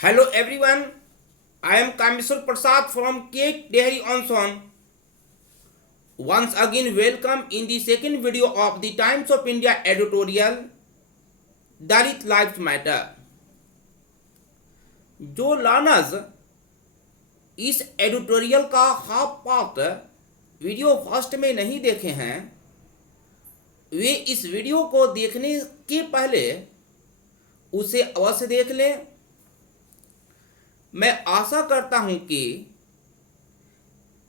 Hello everyone, I am Kameshwar Prasad from Cake Dairy on Son. Once again welcome in the second video of the Times of India editorial Dalit Lives Matter. जो learners इस editorial का half part video first में नहीं देखे हैं वे इस video को देखने के पहले उसे अवश्य देख लें। मैं आशा करता हूं कि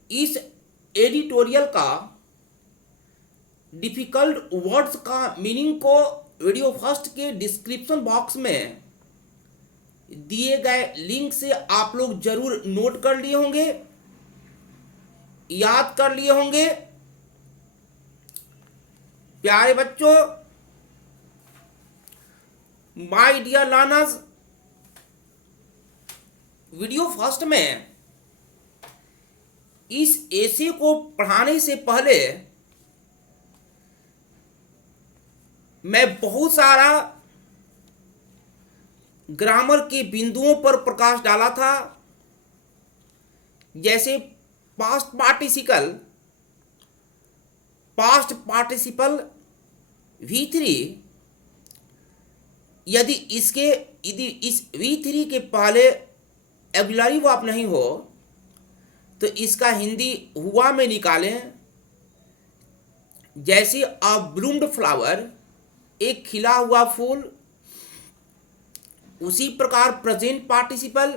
इस एडिटोरियल का डिफ़िकल्ट वर्ड्स का मीनिंग को वीडियो फर्स्ट के डिस्क्रिप्शन बॉक्स में दिए गए लिंक से आप लोग जरूर नोट कर लिए होंगे, याद कर लिए होंगे। प्यारे बच्चों, my dear learners, video first में इस एसे को पढ़ाने से पहले मैं बहुत सारा ग्रामर के बिंदुओं पर प्रकाश डाला था, जैसे पास्ट पार्टिसिपल V3। यदि इस V3 के पहले ऑक्सिलरी वर्ब नहीं हो तो इसका हिंदी हुआ में निकालें। जैसे अ ब्लूम्ड फ्लावर, एक खिला हुआ फूल। उसी प्रकार प्रेजेंट पार्टिसिपल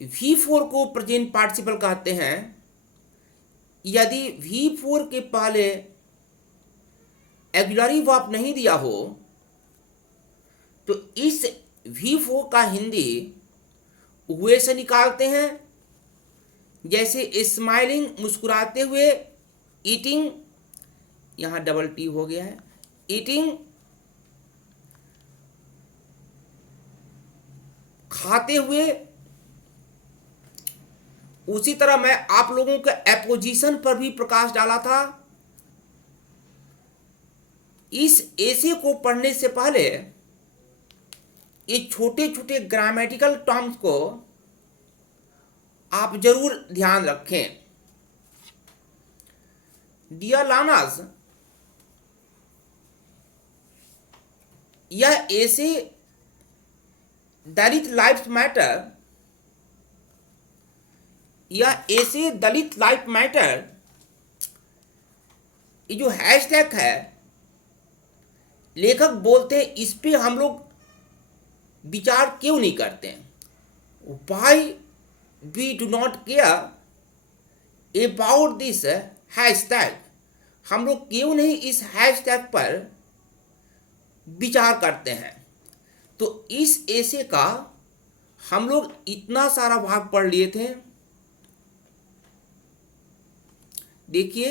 V4 को प्रेजेंट पार्टिसिपल कहते हैं। यदि V4 के पहले ऑक्सिलरी वर्ब नहीं दिया हो तो इस V4 का हिंदी हुए से निकालते हैं। जैसे स्माइलिंग, मुस्कुराते हुए। ईटिंग, यहाँ डबल टी हो गया है, ईटिंग, खाते हुए। उसी तरह मैं आप लोगों के एपोजिशन पर भी प्रकाश डाला था। इस एसे को पढ़ने से पहले ये छोटे छोटे ग्रामेटिकल टर्म्स को आप जरूर ध्यान रखें। डियर लर्नर्स, यह एसे दलित लाइफ मैटर, ये जो हैशटैग है, लेखक बोलते हैं इस पे हम लोग विचार क्यों नहीं करते हैं। Why we do not care about this hashtag, हम लोग क्यों नहीं इस हैशटैग पर विचार करते हैं। तो इस एसे का हम लोग इतना सारा भाग पढ़ लिए थे। देखिए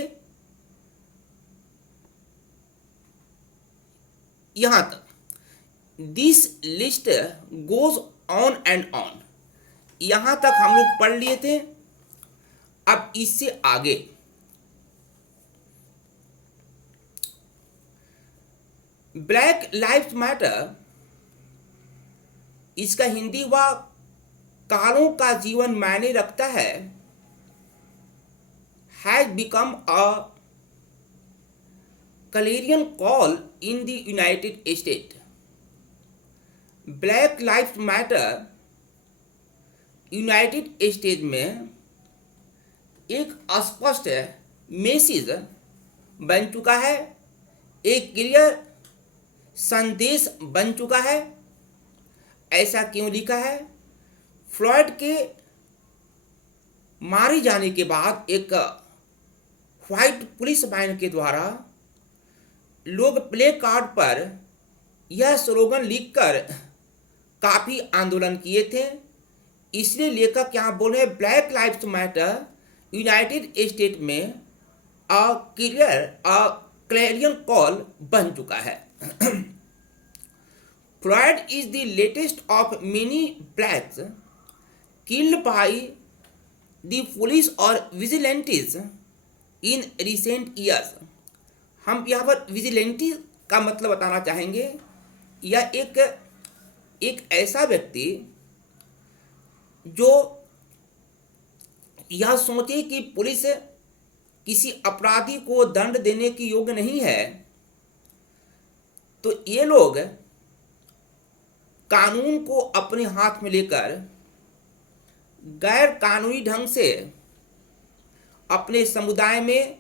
यहां तक, this list goes on and on, यहां तक हम लोग पढ़ लिए थे। अब इससे आगे ब्लैक लाइव्स मैटर, इसका हिंदी व कालों का जीवन मायने रखता है, has become a clarion call in the United state. Black lives matter United state में एक स्पष्ट मैसेज बन चुका है, एक क्लियर संदेश बन चुका है। ऐसा क्यों लिखा है? फ्लॉयड के मारे जाने के बाद एक व्हाइट पुलिस मैन के द्वारा लोग प्ले कार्ड पर यह स्लोगन लिखकर काफ़ी आंदोलन किए थे। इसलिए लेखक यहाँ बोले black lives matter United state में अ क्लेरियन कॉल बन चुका है। Floyd is the latest of many blacks killed by the police or vigilantes in recent years। हम यहाँ पर विजिलेंटी का मतलब बताना चाहेंगे। यह एक एक ऐसा व्यक्ति जो यह सोचे कि पुलिस किसी अपराधी को दंड देने की योग्य नहीं है, तो ये लोग कानून को अपने हाथ में लेकर गैर कानूनी ढंग से अपने समुदाय में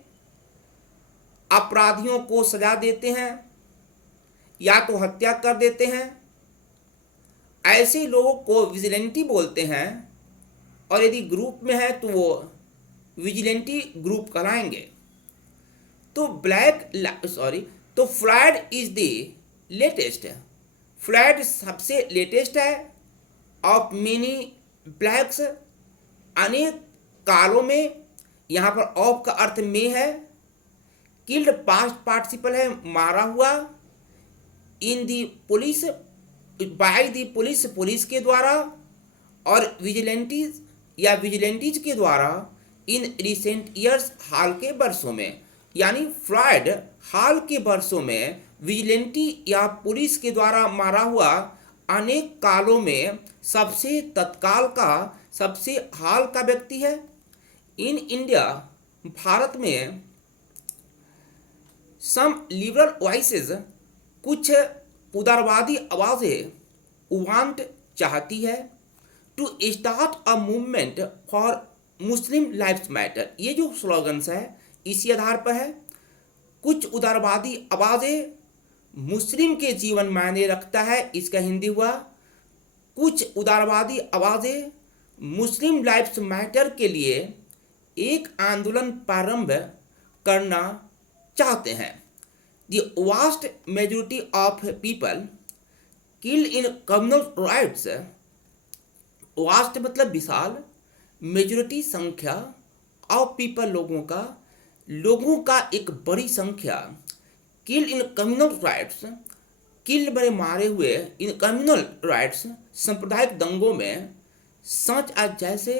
अपराधियों को सजा देते हैं या तो हत्या कर देते हैं। ऐसे लोगों को विजिलेंटी बोलते हैं, और यदि ग्रुप में है तो वो विजिलेंटी ग्रुप कहलाएंगे। तो तो Floyd is the latest. Floyd सबसे लेटेस्ट है ऑफ मेनी ब्लैक्स। अनेक कालों में, यहाँ पर ऑफ का अर्थ में है, किल्ड पास्ट पार्टिसिपल है, मारा हुआ, in the police, by the police, police के द्वारा, और विजिलेंटीज या विजिलेंटीज के द्वारा इन रिसेंट ईयर्स, हाल के वर्षों में। यानी फ्लॉयड हाल के वर्षों में विजिलेंटी या पुलिस के द्वारा मारा हुआ अनेक कालों में सबसे तत्काल का, सबसे हाल का व्यक्ति है। इन इंडिया, भारत में सम लिबरल वॉइसेस, कुछ उदारवादी आवाज़ें वांट चाहती है to start a movement for Muslim lives matter. ये जो स्लोगन्स है इसी आधार पर है। कुछ उदारवादी आवाज़ें, मुस्लिम के जीवन मायने रखता है, इसका हिंदी हुआ कुछ उदारवादी आवाज़ें मुस्लिम लाइव्स मैटर के लिए एक आंदोलन प्रारंभ करना चाहते हैं। The vast majority of people killed in communal riots. Vast मतलब विशाल, मेजॉरिटी संख्या, ऑफ पीपल लोगों का एक बड़ी संख्या, killed in communal riots, killed बड़े मारे हुए, इन कम्युनल राइट्स सांप्रदायिक दंगों में, सच आज जैसे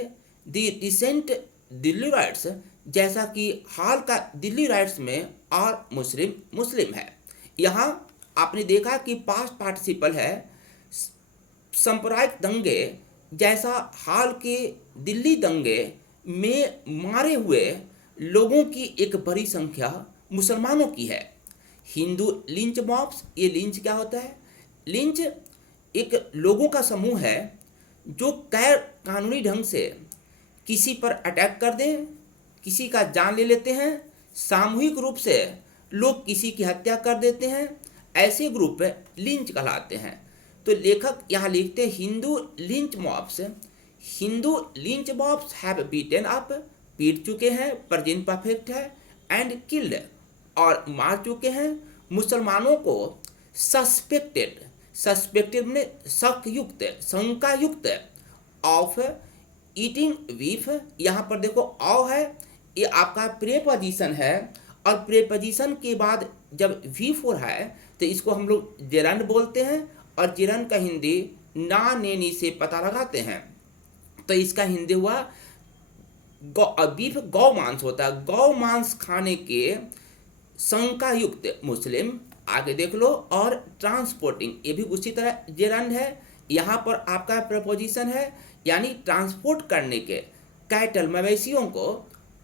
द रिसेंट दिल्ली राइट्स, जैसा कि हाल का दिल्ली राइट्स में, और मुस्लिम है। यहाँ आपने देखा कि पास्ट पार्टिसिपल है, सांप्रदायिक दंगे जैसा हाल के दिल्ली दंगे में मारे हुए लोगों की एक बड़ी संख्या मुसलमानों की है। हिंदू लिंच मॉब्स, ये लिंच क्या होता है? लिंच एक लोगों का समूह है जो गैर कानूनी ढंग से किसी पर अटैक कर दें, किसी का जान ले लेते हैं, सामूहिक रूप से लोग किसी की हत्या कर देते हैं, ऐसे ग्रुप लिंच कहलाते हैं। तो लेखक यहाँ लिखते हैं Hindu lynch mobs have beaten up, पीट चुके हैं, प्रेजेंट परफेक्ट है, एंड किल्ड, और मार चुके हैं मुसलमानों को, सस्पेक्टेड में शक युक्त, शंका युक्त, ऑफ ईटिंग बीफ। यहाँ पर देखो ऑफ है, ये आपका प्रेपोजिशन है, और प्रेपोजिशन के बाद जब बीफ हो रहा है तो इसको हम लोग जेरंड बोलते हैं, और जेरंड का हिंदी ना नेनी से पता लगाते हैं। तो इसका हिंदी हुआ बीफ, गौ मांस होता है, गौ मांस खाने के शंका युक्त मुस्लिम। आगे देख लो, और ट्रांसपोर्टिंग, ये भी उसी तरह जेरंड है। यहाँ पर आपका प्रपोजिशन है, यानी ट्रांसपोर्ट करने के, कैटल मवेशियों को,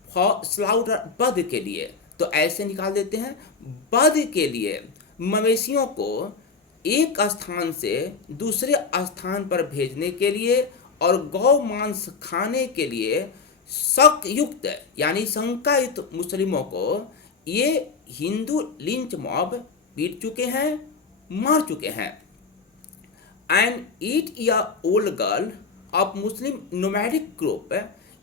फॉर स्लाउटर, वध के लिए। तो ऐसे निकाल देते हैं, वध के लिए मवेशियों को एक स्थान से दूसरे स्थान पर भेजने के लिए, और गौ मांस खाने के लिए शक युक्त, यानी शंका युक्त मुस्लिमों को ये हिंदू लिंच मॉब पीट चुके हैं, मार चुके हैं। एंड ईट या old girl of Muslim nomadic group.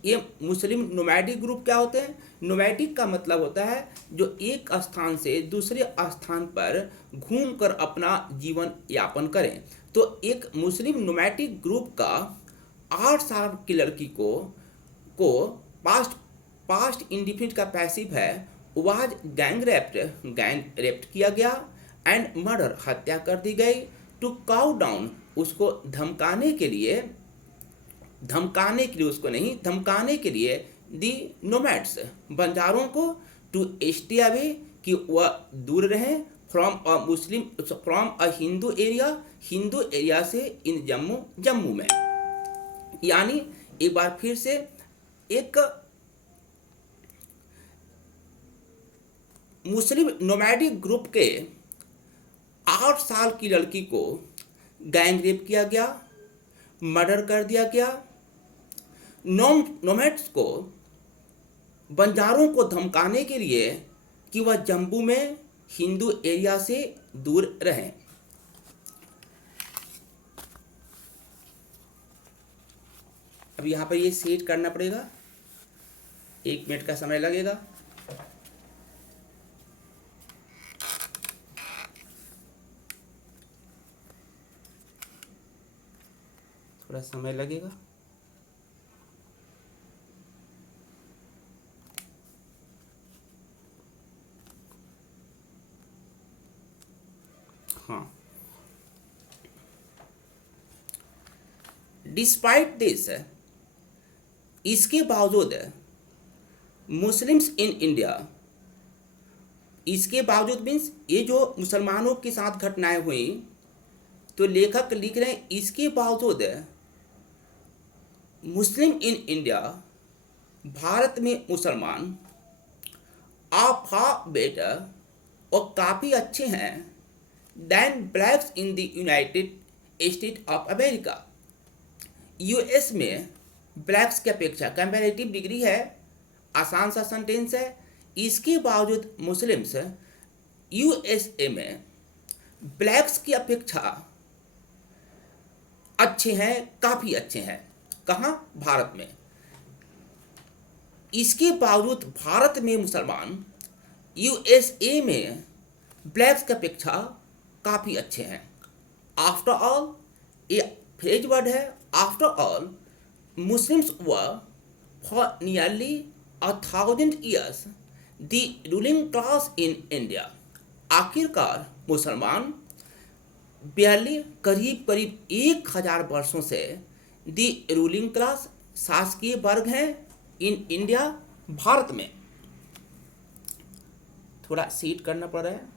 ये मुस्लिम नोमैडिक ग्रुप क्या होते हैं? नोमैडिक का मतलब होता है जो एक स्थान से दूसरे स्थान पर घूमकर अपना जीवन यापन करें। तो एक मुस्लिम नोमैडिक ग्रुप का 8 साल की लड़की को पास्ट इंडिफिनिट का पैसिव है, वाज गैंग रेप्ट किया गया, एंड मर्डर, हत्या कर दी गई, टू काउ डाउन, उसको धमकाने के लिए उसको नहीं, धमकाने के लिए, दी नोमैड्स, बंजारों को, टू स्टे अवे, कि वह दूर रहें, फ्रॉम अ हिंदू एरिया से इन जम्मू में। यानी एक बार फिर से एक मुस्लिम नोमैडिक ग्रुप के 8 साल की लड़की को गैंग रेप किया गया, मर्डर कर दिया गया। नोमैड्स को, बंजारों को धमकाने के लिए कि वह जम्मू में हिंदू एरिया से दूर रहें। अब यहाँ पर ये सेट करना पड़ेगा, 1 मिनट का समय लगेगा। थोड़ा समय लगेगा। हाँ, डिस्पाइट दिस, इसके बावजूद मुस्लिम्स इन इंडिया, इसके बावजूद मीन्स ये जो मुसलमानों के साथ घटनाएं हुई, तो लेखक लिख रहे हैं इसके बावजूद मुस्लिम इन इंडिया, भारत में मुसलमान आप फार बेटर और काफ़ी अच्छे हैं than blacks in the United State of America. US में ब्लैक्स की अपेक्षा, कंपैरेटिव डिग्री है, आसान सा सेंटेंस है। इसके बावजूद मुस्लिम्स यूएसए में ब्लैक्स की अपेक्षा अच्छे हैं, काफ़ी अच्छे हैं। कहाँ? भारत में। इसके बावजूद भारत में मुसलमान यूएसए में ब्लैक्स की अपेक्षा काफ़ी अच्छे हैं। आफ्टर ऑल, ये फ्रेज वर्ड है, after all Muslims were for nearly 1000 years the ruling class in India. आखिरकार मुसलमान करीब 1000 वर्षों से द रूलिंग क्लास, शासकीय वर्ग हैं इन इंडिया, भारत में। थोड़ा सीट करना पड़ रहा है।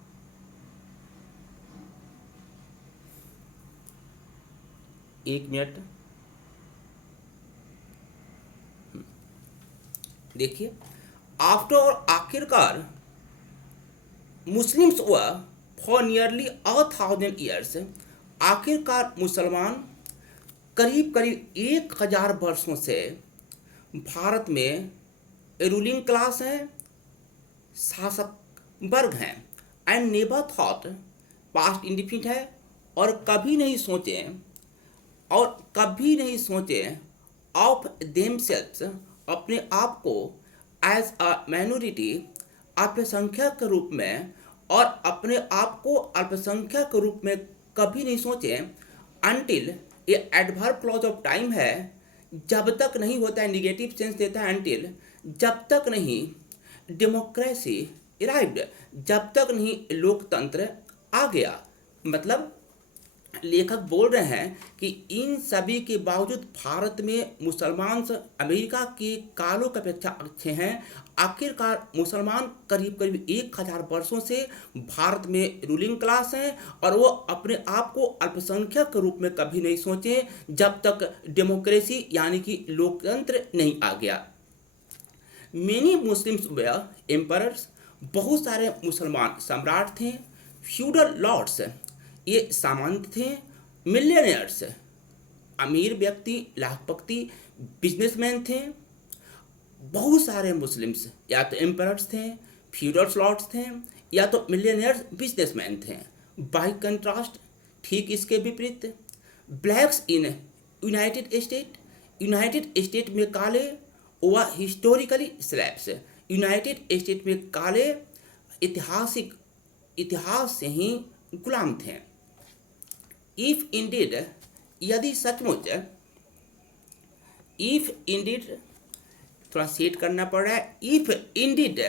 एक मिनट देखिए, आफ्टर और आखिरकार मुस्लिम्स व फॉर नियरली 1000 years, आखिरकार मुसलमान करीब 1000 वर्षों से भारत में रूलिंग क्लास हैं, शासक वर्ग हैं। And never thought, past indefinite है, और कभी नहीं सोचे ऑफ देमसेल्व्स, अपने आप को एज अ माइनॉरिटी, अल्पसंख्यक के रूप में, और अपने आप को अल्पसंख्यक के रूप में कभी नहीं सोचे। अनटिल, ये एडवर्ब क्लॉज ऑफ टाइम है, जब तक नहीं होता है, निगेटिव सेंस देता है अनटिल, जब तक नहीं डेमोक्रेसी अराइव्ड, जब तक नहीं लोकतंत्र आ गया। मतलब लेखक बोल रहे हैं कि इन सभी के बावजूद भारत में मुसलमान अमेरिका के कालों की अपेक्षा अच्छे हैं। आखिरकार मुसलमान करीब 1000 वर्षों से भारत में रूलिंग क्लास हैं, और वो अपने आप को अल्पसंख्यक के रूप में कभी नहीं सोचे जब तक डेमोक्रेसी यानी कि लोकतंत्र नहीं आ गया। मेनी मुस्लिम्स वेयर एम्परर्स, बहुत सारे मुसलमान सम्राट थे। फ्यूडल लॉर्ड्स, ये सामंत थे। मिलियनियर्स, अमीर व्यक्ति, लाखपति, बिजनेसमैन थे। बहुत सारे मुस्लिम्स या तो एम्परर्स थे, फ्यूडल लॉर्ड्स थे, या तो मिलियनियर्स, बिजनेसमैन थे। बाय कंट्रास्ट, ठीक इसके विपरीत, ब्लैक्स इन यूनाइटेड स्टेट में काले व हिस्टोरिकली स्लैब्स, यूनाइटेड स्टेट में काले इतिहास से ही गुलाम थे। इफ इंडीड, यदि सचमुच, थोड़ा सेट करना पड़ रहा है, इफ इंडीड,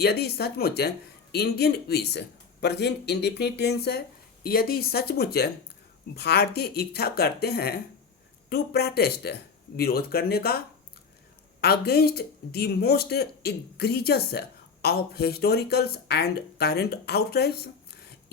यदि सचमुच, Indian wish, present indefinite tense है, यदि सचमुच भारतीय इच्छा करते हैं टू प्रोटेस्ट, विरोध करने का, against the most egregious of historicals and current outrages,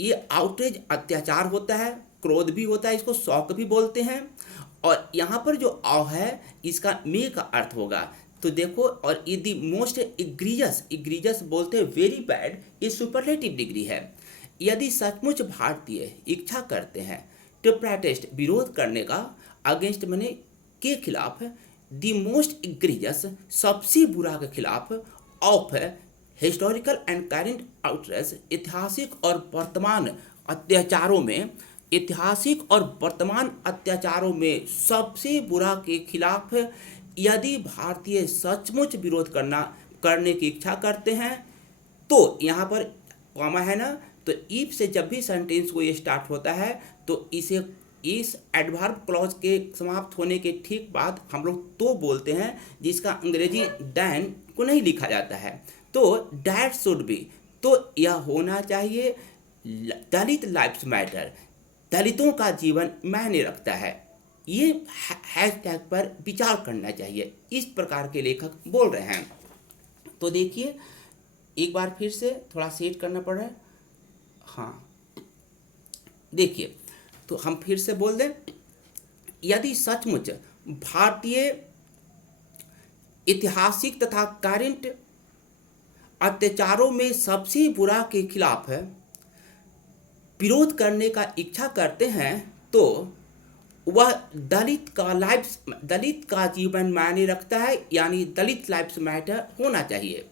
ये आउटरेज अत्याचार होता है, क्रोध भी होता है, इसको शौक भी बोलते हैं। और यहाँ पर जो अ है इसका मे का अर्थ होगा। तो देखो, और ये दी मोस्ट इग्रीजस, इग्रीजस बोलते हैं वेरी बैड, ये सुपरलेटिव डिग्री है। यदि सचमुच भारतीय इच्छा करते हैं तो प्रोटेस्ट विरोध करने का, अगेंस्ट मैंने के खिलाफ, दी मोस्ट इग्रीजस सबसे बुरा के खिलाफ, of historical and current outrage ऐतिहासिक और वर्तमान अत्याचारों में, ऐतिहासिक और वर्तमान अत्याचारों में सबसे बुरा के खिलाफ यदि भारतीय सचमुच विरोध करने की इच्छा करते हैं, तो यहाँ पर कॉमा है ना, तो इफ से जब भी सेंटेंस को ये स्टार्ट होता है तो इसे इस एडवर्ब क्लॉज के समाप्त होने के ठीक बाद हम लोग तो बोलते हैं, जिसका अंग्रेजी दैन को नहीं लिखा जाता है। तो डैट शुड बी, तो यह होना चाहिए दलित लाइफ्स मैटर, दलितों का जीवन मायने रखता है। ये हैशटैग पर विचार करना चाहिए, इस प्रकार के लेखक बोल रहे हैं। तो देखिए एक बार फिर से थोड़ा सेट करना पड़ रहा है। हाँ देखिए, तो हम फिर से बोल दें, यदि सचमुच भारतीय ऐतिहासिक तथा करेंट अत्याचारों में सबसे बुरा के खिलाफ विरोध करने का इच्छा करते हैं, तो वह दलित का जीवन मायने रखता है, यानी दलित लाइफ्स मैटर होना चाहिए।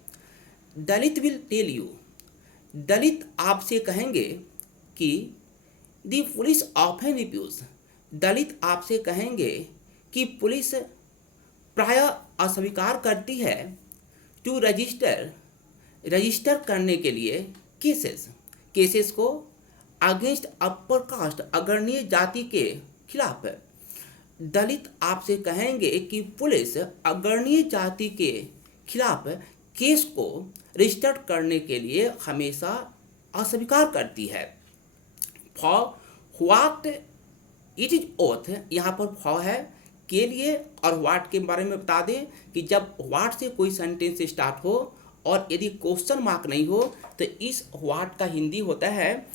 दलित विल टेल यू, दलित आपसे कहेंगे कि दी पुलिस ऑफन रिफ्यूज, दलित आपसे कहेंगे कि पुलिस प्रायः अस्वीकार करती है टू रजिस्टर करने के लिए केसेस को अगेंस्ट अपर कास्ट, अग्रणी जाति के खिलाफ। दलित आपसे कहेंगे कि पुलिस अग्रणी जाति के खिलाफ केस को रजिस्टर करने के लिए हमेशा अस्वीकार करती है। For what it is oath, यहाँ पर फॉर है के लिए, और व्हाट के बारे में बता दें कि जब व्हाट से कोई सेंटेंस स्टार्ट हो और यदि क्वेश्चन मार्क नहीं हो तो इस व्हाट का हिंदी होता है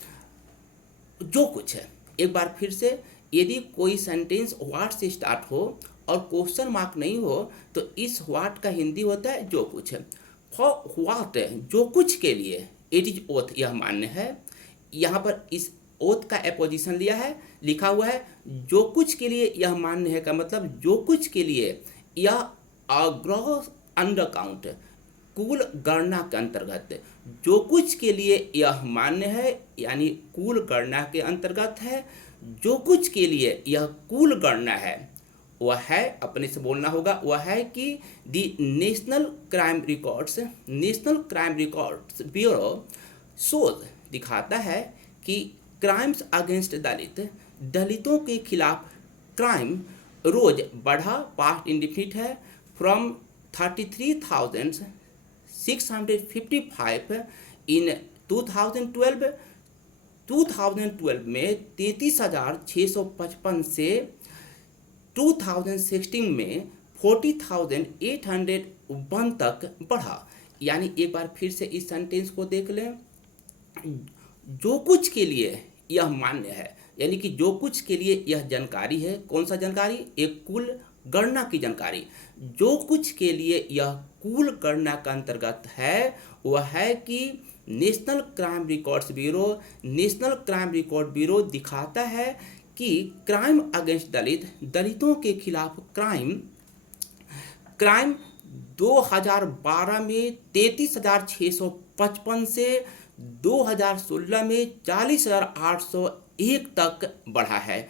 जो कुछ है। एक बार फिर से, यदि कोई सेंटेंस व्हाट से स्टार्ट हो और क्वेश्चन मार्क नहीं हो तो इस व्हाट का हिंदी होता है जो कुछ है। फॉर व्हाट, जो कुछ के लिए, इट इज ओथ, यह मान्य है। यहाँ पर इस ओथ का एपोजिशन लिया है, लिखा हुआ है जो कुछ के लिए यह मान्य है, का मतलब जो कुछ के लिए यह ग्रॉस अंडर काउंट, कुल गणना के अंतर्गत, जो कुछ के लिए यह मान्य है यानी कुल गणना के अंतर्गत है, जो कुछ के लिए यह कुल गणना है, वह है, अपने से बोलना होगा, वह है कि the National Crime Records Bureau shows, दिखाता है कि क्राइम्स अगेंस्ट दलितों के खिलाफ क्राइम रोज बढ़ा, पास्ट इंडिफिनिट है, फ्रॉम 33,655 इन 2012 में 33,655 से 2016 में 40,801 तक बढ़ा। यानी एक बार फिर से इस सेंटेंस को देख लें, जो कुछ के लिए यह मान्य है, यानी कि जो कुछ के लिए यह जानकारी है, कौन सा जानकारी, एक कुल गणना की जानकारी, जो कुछ के लिए यह कुल गणना का अंतर्गत है, वह है कि नेशनल क्राइम रिकॉर्ड ब्यूरो दिखाता है कि क्राइम अगेंस्ट दलितों के खिलाफ क्राइम 2012 में 33,655 से 2016 में 40,801 तक बढ़ा है।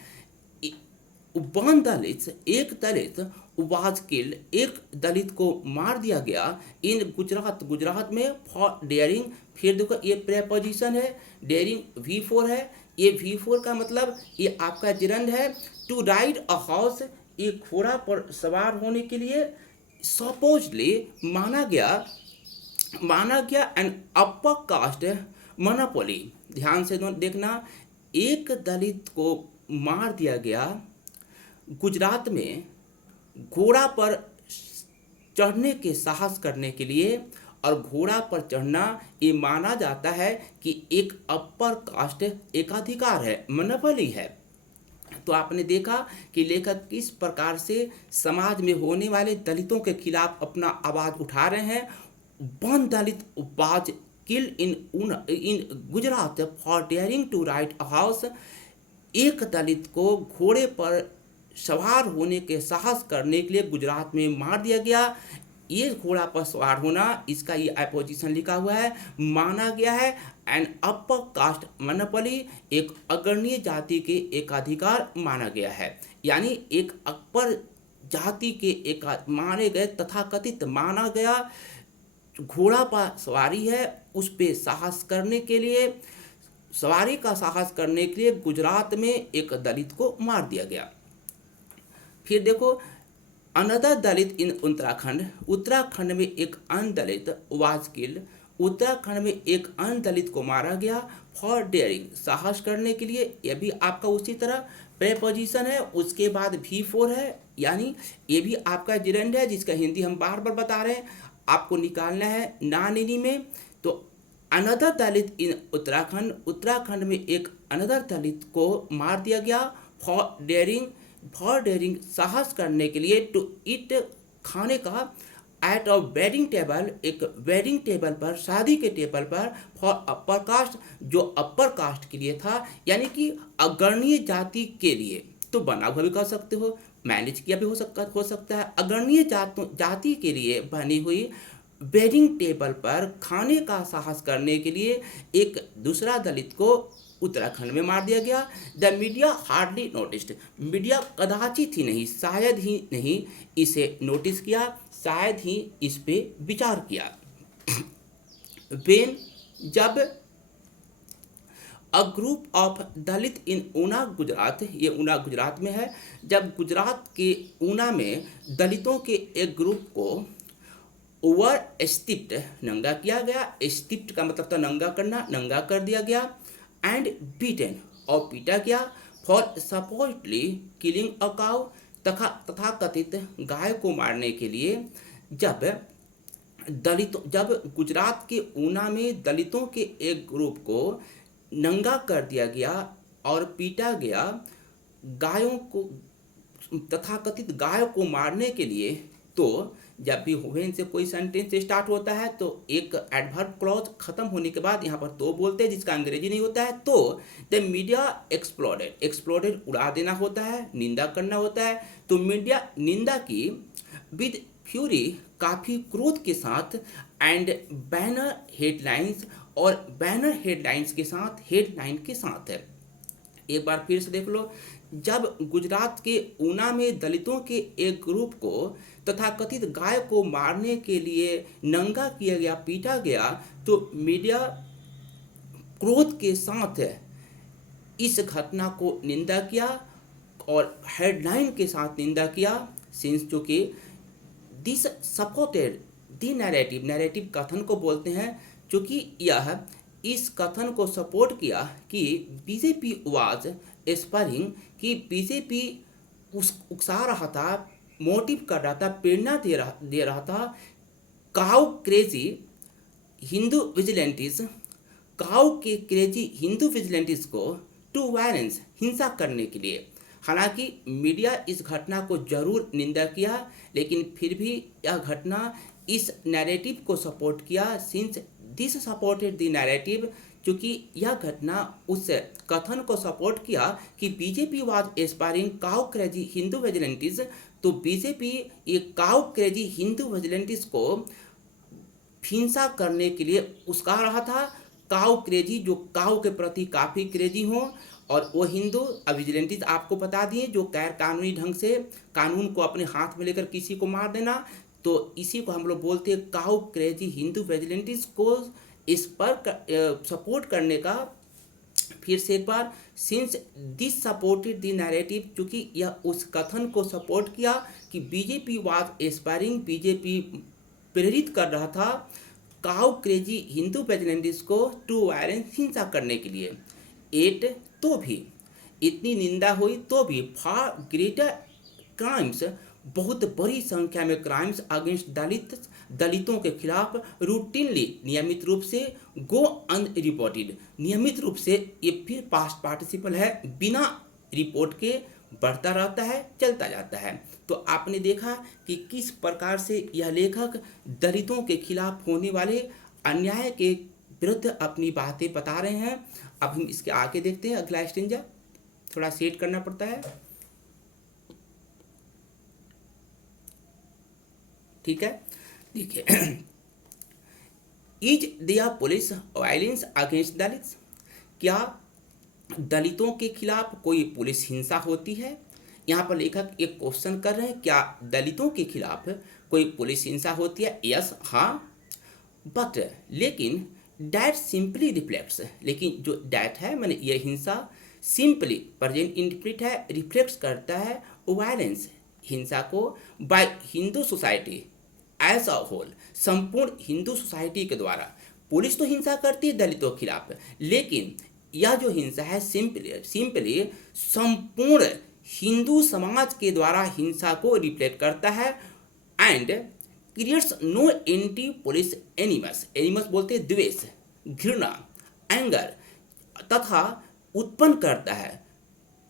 एक दलित वाज किल्ड, एक दलित को मार दिया गया इन गुजरात में फॉर डेयरिंग। फिर देखो ये प्रेपोजिशन है, डेयरिंग V4 है, ये V4 का मतलब ये आपका जिरंड है, टू राइड अ हॉर्स, एक घोड़ा पर सवार होने के लिए, सपोजली माना गया एन अपर कास्ट मोनोपोली। ध्यान से देखना, एक दलित को मार दिया गया गुजरात में घोड़ा पर चढ़ने के साहस करने के लिए, और घोड़ा पर चढ़ना ये माना जाता है कि एक अपर कास्ट एकाधिकार है, मोनोपोली है। तो आपने देखा कि लेखक किस प्रकार से समाज में होने वाले दलितों के खिलाफ अपना आवाज उठा रहे हैं। One Dalit was killed in Gujarat for daring to ride a horse. एक दलित को घोड़े पर सवार होने के साहस करने के लिए गुजरात में मार दिया गया। ये घोड़ा पर सवार होना, इसका ये अपोजिशन लिखा हुआ है, माना गया है एंड अपर कास्ट मोनोपोली, एक अग्रणी जाति के एकाधिकार माना गया है। यानी एक अपर जाति के एक माने गए तथाकथित माना गया घोड़ा पर सवारी है, उस पे साहस करने के लिए, सवारी का साहस करने के लिए गुजरात में एक दलित को मार दिया गया। फिर देखो अनदर दलित इन उत्तराखंड, उत्तराखंड में एक अन्य दलित वाज किल्ड, उत्तराखंड में एक अन्य दलित को मारा गया फॉर डेयरिंग, साहस करने के लिए। यह भी आपका उसी तरह प्रेपोजिशन है, उसके बाद V4 है, यानी ये भी आपका जिरेंड है जिसका हिंदी हम बार बार बता रहे हैं, आपको निकालना है नानिनी में। तो अनदर दलित इन उत्तराखंड, उत्तराखंड में एक अनदर दलित को मार दिया गया फॉर डेयरिंग, साहस करने के लिए, टू ईट, खाने का, एट अ वेडिंग टेबल, एक वेडिंग टेबल पर, शादी के टेबल पर, फॉर अपर कास्ट, जो अपर कास्ट के लिए था, यानी कि अग्रणी जाति के लिए। तो बना हुआ भी कह सकते हो, मैनेज किया भी हो सकता है। अग्रणी जाति के लिए बनी हुई वेडिंग टेबल पर खाने का साहस करने के लिए एक दूसरा दलित को उत्तराखंड में मार दिया गया। The media hardly noticed, media कदाचित ही नहीं, शायद ही नहीं इसे नोटिस किया, शायद ही इस पे विचार किया। वेन, जब अ ग्रुप ऑफ दलित इन ऊना गुजरात, ये ऊना गुजरात में है, जब गुजरात के ऊना में दलितों के एक ग्रुप को ओवर स्टिप्ड, नंगा किया गया, स्टिप्ड का मतलब था नंगा करना, नंगा कर दिया गया, एंड बीटन, और पीटा गया, फॉर सपोर्टली किलिंग अ काउ, तथा कथित गाय को मारने के लिए। जब गुजरात के ऊना में दलितों के एक ग्रुप को नंगा कर दिया गया और पीटा गया गायों को, तथाकथित गाय को मारने के लिए, तो जब भी व्हेन से कोई सेंटेंस स्टार्ट होता है तो एक एडवर्ब क्लॉज खत्म होने के बाद यहाँ पर तो बोलते हैं जिसका अंग्रेजी नहीं होता है। तो द मीडिया एक्सप्लोडेड उड़ा देना होता है, निंदा करना होता है। तो मीडिया निंदा की विद फ्यूरी, काफ़ी क्रोध के साथ, एंड बैनर हेडलाइंस, और बैनर हेडलाइंस के साथ, हेडलाइन के साथ है। एक बार फिर से देख लो, जब गुजरात के ऊना में दलितों के एक ग्रुप को तथाकथित गाय को मारने के लिए नंगा किया गया, पीटा गया, तो मीडिया क्रोध के साथ इस घटना को निंदा किया और हेडलाइन के साथ निंदा किया। सिंस चूँकि this supported the narrative, narrative कथन को बोलते हैं, चूँकि यह इस कथन को सपोर्ट किया कि बीजेपी वाज एस्पायरिंग, कि बीजेपी उकसा रहा था, मोटिव कर रहा था, प्रेरणा दे रहा था काउ क्रेजी हिंदू विजिलेंटिस, काउ के क्रेजी हिंदू विजिलेंटिस को टू वायलेंस, हिंसा करने के लिए। हालांकि मीडिया इस घटना को जरूर निंदा किया, लेकिन फिर भी यह घटना इस नैरेटिव को सपोर्ट किया। Since this supported the narrative, क्योंकि यह घटना उस कथन को सपोर्ट किया कि BJP was aspiring cow crazy Hindu vigilantes. तो बीजेपी ये काउ क्रेजी हिंदू विजिलेंटिस को हिंसा करने के लिए उस्का रहा था। काउ क्रेजी, जो काउ के प्रति काफ़ी क्रेजी हो, और वो हिंदू विजिलेंटिस आपको बता दिए जो गैर कानूनी ढंग से कानून को अपने हाथ में लेकर किसी को मार देना। तो इसी को हम लोग बोलते हैं काउ क्रेजी हिंदू विजिलेंटिस को इस पर सपोर्ट करने का। फिर से एक बार, since this supported the narrative, चूँकि यह उस कथन को सपोर्ट किया कि बीजेपी वाज एस्पायरिंग, बीजेपी प्रेरित कर रहा था काउ क्रेजी हिंदू विजिलेंटिस को टू वायलेंस, हिंसा करने के लिए। एट, तो भी इतनी निंदा हुई तो भी फार ग्रेटर क्राइम्स बहुत बड़ी संख्या में क्राइम्स अगेंस्ट दलितों के खिलाफ रूटीनली नियमित रूप से गो अनरिपोर्टेड, नियमित रूप से, ये फिर पास्ट पार्टिसिपल है, बिना रिपोर्ट के बढ़ता रहता है, चलता जाता है। तो आपने देखा कि किस प्रकार से यह लेखक दलितों के खिलाफ होने वाले अन्याय के विरुद्ध अपनी बातें बता रहे हैं। अब हम इसके आगे देखते हैं। अगला स्टेंजा थोड़ा सेट करना पड़ता है, ठीक है। देखिए, is there police violence against Dalits, क्या दलितों के खिलाफ कोई पुलिस हिंसा होती है? यहाँ पर लेखक एक क्वेश्चन कर रहे हैं, क्या दलितों के खिलाफ कोई पुलिस हिंसा होती है? यस, हाँ, बट लेकिन डैट सिंपली रिफ्लेक्ट्स, लेकिन जो डैट है मैंने ये हिंसा सिंपली प्रेजेंट इंडिफिनिट है, रिफ्लेक्ट करता है वायलेंस, हिंसा को, by Hindu society as a whole, संपूर्ण हिंदू सोसाइटी के द्वारा। पुलिस तो हिंसा करती है दलितों के खिलाफ, लेकिन यह जो हिंसा है सिंपली संपूर्ण हिंदू समाज के द्वारा हिंसा को रिफ्लेक्ट करता है and creates no anti police animus, animus बोलते हैं द्वेष, घृणा, एंगर, तथा उत्पन्न करता है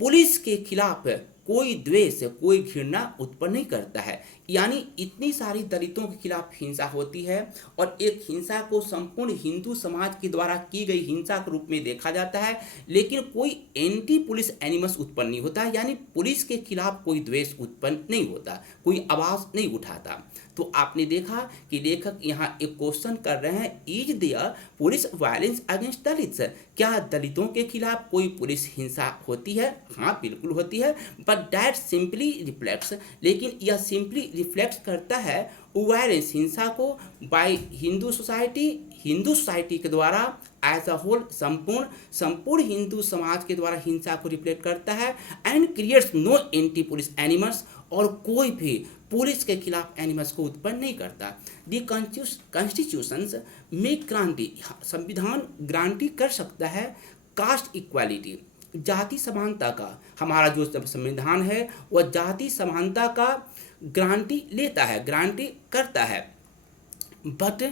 पुलिस के खिलाफ कोई द्वेष, कोई घृणा उत्पन्न नहीं करता है। यानी इतनी सारी दलितों के खिलाफ हिंसा होती है और एक हिंसा को संपूर्ण हिंदू समाज के द्वारा की गई हिंसा के रूप में देखा जाता है, लेकिन कोई एंटी पुलिस एनिमस उत्पन्न नहीं होता, यानी पुलिस के खिलाफ कोई द्वेष उत्पन्न नहीं होता, कोई आवाज़ नहीं उठाता। तो आपने देखा कि लेखक यहाँ एक क्वेश्चन कर रहे हैं, is there police violence against Dalits, क्या दलितों के खिलाफ कोई पुलिस हिंसा होती है? हाँ, बिल्कुल होती है, बट दैट सिंपली रिफ्लेक्ट्स, लेकिन यह सिंपली रिफ्लेक्ट करता है वायलेंस, हिंसा को, बाय हिंदू सोसाइटी के द्वारा एज अ होल, संपूर्ण हिंदू समाज के द्वारा हिंसा को रिफ्लेक्ट करता है and creates no anti police animals, और कोई भी पुलिस के खिलाफ एनिमल्स को उत्पन्न नहीं करता। दी कॉन्स्टिट्यूशंस में ग्रांटी, संविधान ग्रांटी कर सकता है कास्ट इक्वालिटी, जाति समानता का, हमारा जो संविधान है वह जाति समानता का ग्रांटी लेता है, ग्रांटी करता है। But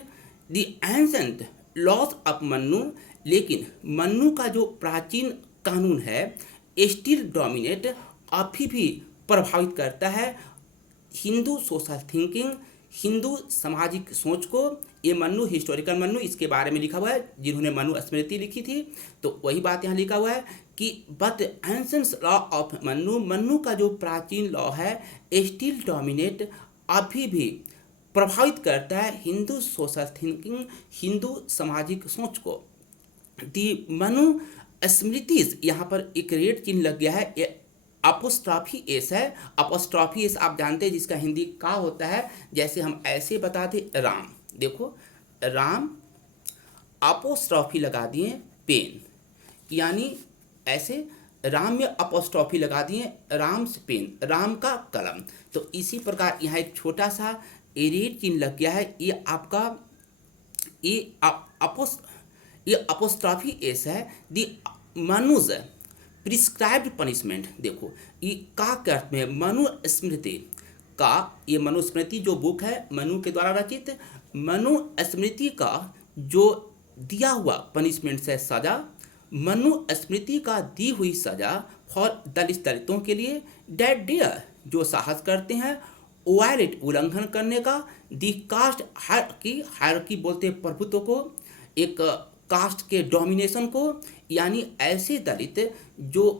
the ancient loss of Mannu, लेकिन मन्नू का जो प्राचीन कानून है स्टिल डोमिनेट, अभी भी प्रभावित करता है हिंदू सोशल थिंकिंग, हिंदू सामाजिक सोच को। ये मन्नू, हिस्टोरिकल मन्नू, इसके बारे में लिखा हुआ है, जिन्होंने मनु स्मृति लिखी थी, तो वही बात यहाँ लिखा हुआ है कि but ancient law of Mannu, Mannu का जो प्राचीन लॉ है स्टिल डोमिनेट, अभी भी प्रभावित करता है हिंदू सोशल थिंकिंग, हिंदू सामाजिक सोच को। दी मनु स्मृतिज, यहाँ पर एक रेड चिन्ह लग गया है, ये अपोस्ट्रॉफी एस है। अपोस्ट्रॉफी एस आप जानते हैं जिसका हिंदी का होता है, जैसे हम ऐसे बताते राम, देखो राम अपोस्ट्रॉफी लगा दिए पेन, यानी ऐसे राम में अपोस्ट्रॉफी लगा दिए, राम से पेन, राम का कलम। तो इसी प्रकार यहाँ एक छोटा सा एरेट चिन्ह लग गया है, ये आपका ये अपोस्ट्रॉफी एस है। दी मनुज प्रिस्क्राइब्ड पनिशमेंट, देखो ये का के अर्थ में मनुस्मृति का, ये मनुस्मृति जो बुक है मनु के द्वारा रचित, मनुस्मृति का जो दिया हुआ पनिशमेंट से सजा, मनुस्मृति का दी हुई सजा फॉर दलितों के लिए, डेट डेयर जो साहस करते हैं वायलेट उल्लंघन करने का, दी कास्ट हायरार्की बोलते हैं प्रभुत्व को, एक कास्ट के डोमिनेशन को, यानी ऐसे दलित जो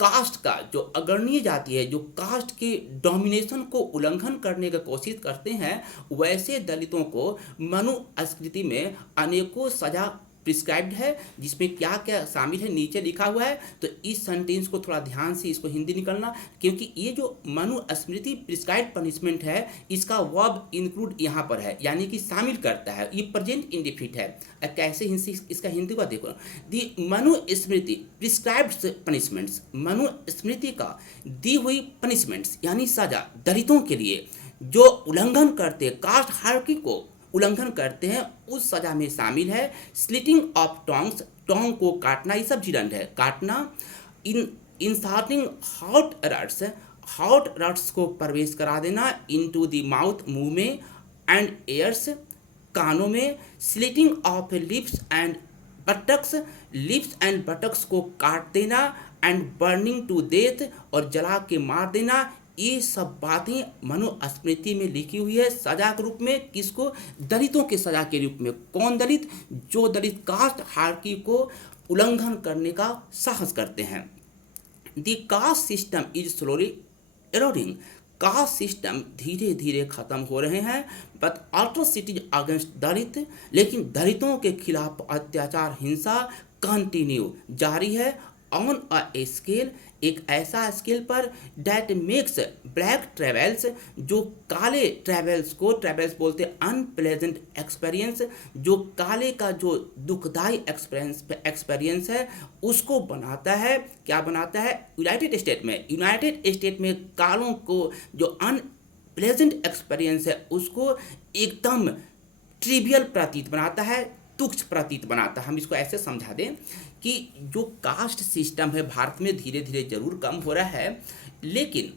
कास्ट का, जो अग्रणीय जाति है, जो कास्ट के डोमिनेशन को उल्लंघन करने की कोशिश करते हैं, वैसे दलितों को मनुस्मृति में अनेकों सजा प्रिस्क्राइब्ड है, जिसमें क्या क्या शामिल है नीचे लिखा हुआ है। तो इस सेंटेंस को थोड़ा ध्यान से इसको हिंदी निकलना, क्योंकि ये जो मनुस्मृति प्रिस्क्राइब्ड पनिशमेंट है इसका वर्ब इंक्लूड यहाँ पर है, यानी कि शामिल करता है, ये प्रेजेंट इंडेफिनिट है। कैसे इसका हिंदी का देखो, दी मनुस्मृति प्रिस्क्राइब्ड पनिशमेंट्स, मनुस्मृति का दी हुई पनिशमेंट्स यानी सजा दलितों के लिए जो उल्लंघन करते कास्ट हायरार्की को उल्लंघन करते हैं, उस सजा में शामिल है स्लिटिंग ऑफ टोंग्स, टोंग को काटना, ये सब जिरंड है, काटना, inserting hot rods, hot rods को प्रवेश करा देना इनटू द माउथ, मुंह में, एंड एयर्स, कानों में, slitting of lips and buttocks, lips and buttocks को काट देना, एंड बर्निंग टू डेथ, और जला के मार देना। ये सब बातें मनुस्मृति में लिखी हुई है सजा के रूप में। किसको? दलितों के सजा के रूप में। कौन दलित? जो दलित कास्ट हायरार्की को उल्लंघन करने का साहस करते हैं। The caste system is slowly eroding. Caste system धीरे धीरे खत्म हो रहे हैं। बट अट्रोसिटीज अगेंस्ट दलित, लेकिन दलितों के खिलाफ अत्याचार, हिंसा कंटिन्यू जारी है। ऑन अ स्केल, एक ऐसा स्केल पर डैट मेक्स ब्लैक ट्रेवल्स, जो काले ट्रेवल्स को, ट्रेवल्स बोलते हैं अनप्लेजेंट एक्सपीरियंस, जो काले का जो दुखदाई एक्सपीरियंस है उसको बनाता है। क्या बनाता है? यूनाइटेड स्टेट में कालों को जो अनप्लेजेंट एक्सपीरियंस है उसको एकदम ट्रिवियल प्रतीत बनाता है, तुच्छ प्रतीत बनाता है। हम इसको ऐसे समझा दें कि जो कास्ट सिस्टम है भारत में धीरे धीरे जरूर कम हो रहा है, लेकिन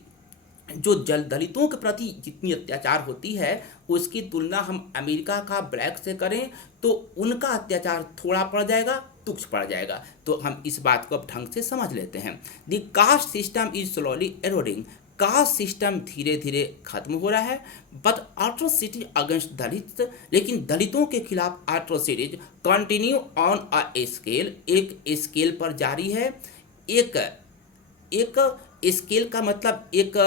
जो दलितों के प्रति जितनी अत्याचार होती है उसकी तुलना हम अमेरिका का ब्लैक से करें तो उनका अत्याचार थोड़ा पड़ जाएगा, तुच्छ पड़ जाएगा। तो हम इस बात को अब ढंग से समझ लेते हैं। The caste system is slowly eroding. Caste system धीरे धीरे खत्म हो रहा है। बट अट्रोसिटी अगेंस्ट दलित, लेकिन दलितों के खिलाफ atrocities continue on a scale, एक स्केल पर जारी है। एक स्केल का मतलब एक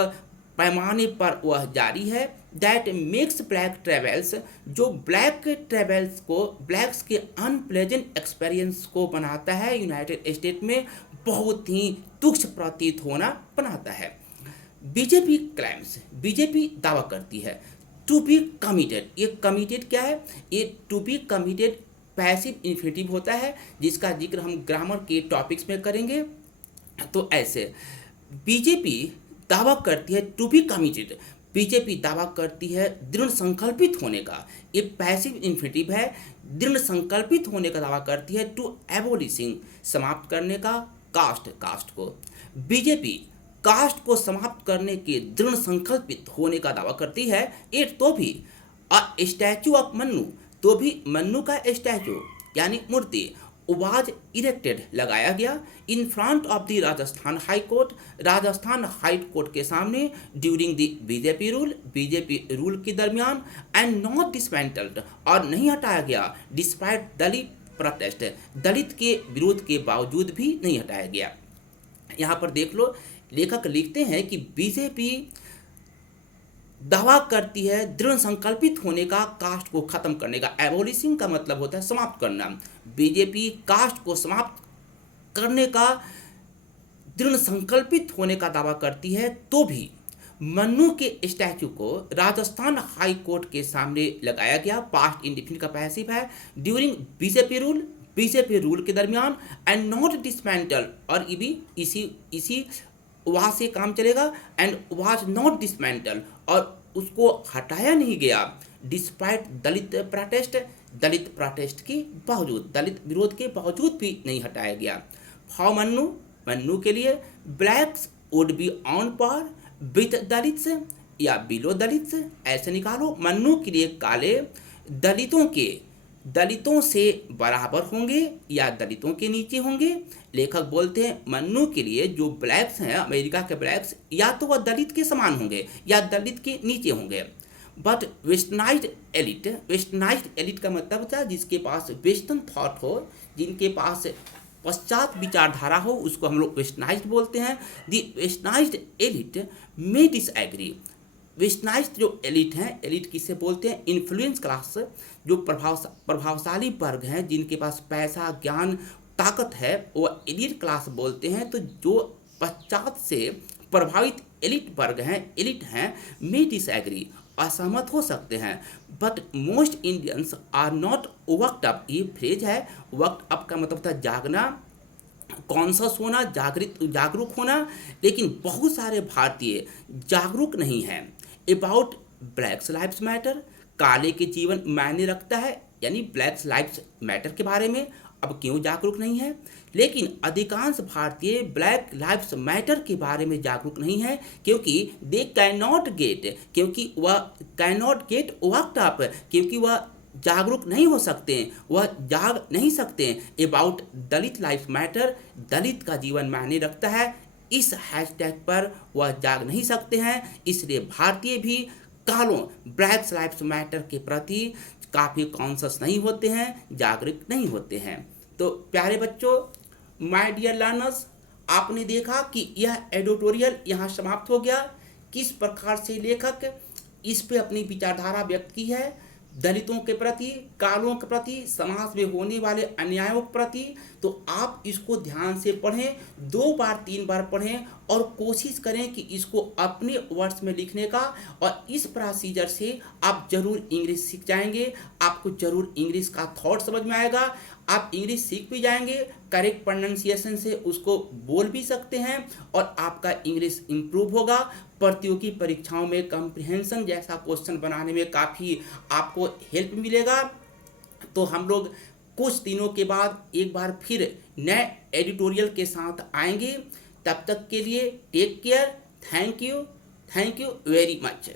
पैमाने पर वह जारी है। दैट मेक्स ब्लैक ट्रेवल्स, जो ब्लैक ट्रेवल्स को, ब्लैक्स के अनप्लेजेंट एक्सपीरियंस को बनाता है यूनाइटेड स्टेट में बहुत ही तुच्छ प्रतीत होना बनाता है। बीजेपी क्लेम्स, बीजेपी दावा करती है टू बी कमिटेड। ये कमिटेड क्या है? ये to be committed passive infinitive होता है, जिसका जिक्र हम ग्रामर के टॉपिक्स में करेंगे। तो ऐसे बीजेपी दावा करती है टू बी कमिटेड, बीजेपी दावा करती है दृढ़ संकल्पित होने का। ये पैसिव इन्फिनिटिव है, दृढ़ संकल्पित होने का दावा करती है। टू एबोलिशिंग, समाप्त करने का, कास्ट को। बीजेपी कास्ट को समाप्त करने के दृढ़ संकल्पित होने का दावा करती है। एट तो भी अ स्टैचू ऑफ मन्नू, तो भी मन्नू का स्टैचू यानी मूर्ति वाज इरेक्टेड, लगाया गया in front of the Rajasthan high court, Rajasthan high court के सामने ड्यूरिंग द बीजेपी रूल के दरमियान, एंड नॉट डिसमेंटल्ड, और नहीं हटाया गया डिस्पाइट दलित प्रोटेस्ट, दलित के विरोध के बावजूद भी नहीं हटाया गया। यहाँ पर देख लो, लेखक लिखते हैं कि बीजेपी दावा करती है दृढ़ संकल्पित होने का कास्ट को खत्म करने का। एबोलिशिंग का मतलब होता है समाप्त करना। बीजेपी कास्ट को समाप्त करने का दृढ़ संकल्पित होने का दावा करती है, तो भी मन्नू के स्टैचू को राजस्थान हाई कोर्ट के सामने लगाया गया। पास्ट इंडिफिनिट का पैसिव है। ड्यूरिंग बीजेपी रूल के दरमियान, एंड नॉट डिसमेंटल, और ये भी इसी वहाँ से काम चलेगा। एंड वाज नॉट डिसमेंटल, और उसको हटाया नहीं गया डिस्पाइट दलित प्रोटेस्ट के बावजूद, दलित विरोध के बावजूद भी नहीं हटाया गया। फॉर मन्नू के लिए blacks would be on par with Dalits या बिलो दलित्स, ऐसे निकालो। मन्नू के लिए काले दलितों से बराबर होंगे या दलितों के नीचे होंगे। लेखक बोलते हैं मन्नू के लिए जो ब्लैक्स हैं, अमेरिका के ब्लैक्स, या तो वह दलित के समान होंगे या दलित के नीचे होंगे। बट वेस्टर्नाइज्ड एलिट का मतलब होता है जिसके पास वेस्टर्न थॉट हो, जिनके पास पश्चात विचारधारा हो, उसको हम लोग वेस्टर्नाइज्ड बोलते हैं। द वेस्टर्नाइज्ड एलिट में डिसएग्री। वेस्टर्नाइज्ड जो एलिट हैं, एलिट किसे बोलते हैं? इन्फ्लुएंस क्लास, जो प्रभावशाली वर्ग हैं, जिनके पास पैसा, ज्ञान, ताकत है, वो एलिट क्लास बोलते हैं। तो जो पश्चात से प्रभावित एलिट हैं में डिसएग्री, असहमत हो सकते हैं। But most Indians are not worked up, ये फ्रेज है। वर्कड अप का मतलब होता है जागना, कॉन्शस होना, जागरूक होना, लेकिन बहुत सारे भारतीय जागरूक नहीं हैं। अबाउट ब्लैक्स लाइव्स मैटर, काले के जीवन मायने रखता है, यानी ब्लैक्स लाइव्स मैटर के बारे में अब क्यों जागरूक नहीं है? लेकिन अधिकांश भारतीय ब्लैक लाइव्स मैटर के बारे में जागरूक नहीं है, क्योंकि दे कैन नॉट गेट, क्योंकि वह can not gate worked up, क्योंकि वह जागरूक नहीं हो सकते हैं, वह जाग नहीं सकते हैं अबाउट दलित लाइफ मैटर, दलित का जीवन मायने रखता है, इस हैशटैग पर वह जाग नहीं सकते हैं। इसलिए भारतीय भी कालों ब्लैक लाइव्स मैटर के प्रति काफ़ी कॉन्शस नहीं होते हैं, जागरूक नहीं होते हैं। तो प्यारे बच्चों, माय डियर लर्नर्स, आपने देखा कि यह एडिटोरियल यहाँ समाप्त हो गया। किस प्रकार से लेखक इस पे अपनी विचारधारा व्यक्त की है, दलितों के प्रति, कालों के प्रति, समाज में होने वाले अन्यायों के प्रति। तो आप इसको ध्यान से पढ़ें, 2 बार 3 बार पढ़ें और कोशिश करें कि इसको अपने वर्ड्स में लिखने का, और इस प्रोसीजर से आप जरूर इंग्लिश सीख जाएंगे, आपको जरूर इंग्लिश का थॉट समझ में आएगा, आप इंग्लिश सीख भी जाएंगे, करेक्ट प्रोनाउंसिएशन से उसको बोल भी सकते हैं, और आपका इंग्लिश इम्प्रूव होगा। प्रतियोगी परीक्षाओं में कम्प्रिहेंशन जैसा क्वेश्चन बनाने में काफ़ी आपको हेल्प मिलेगा। तो हम लोग कुछ दिनों के बाद एक बार फिर नए एडिटोरियल के साथ आएंगे। तब तक के लिए take care, thank you very much.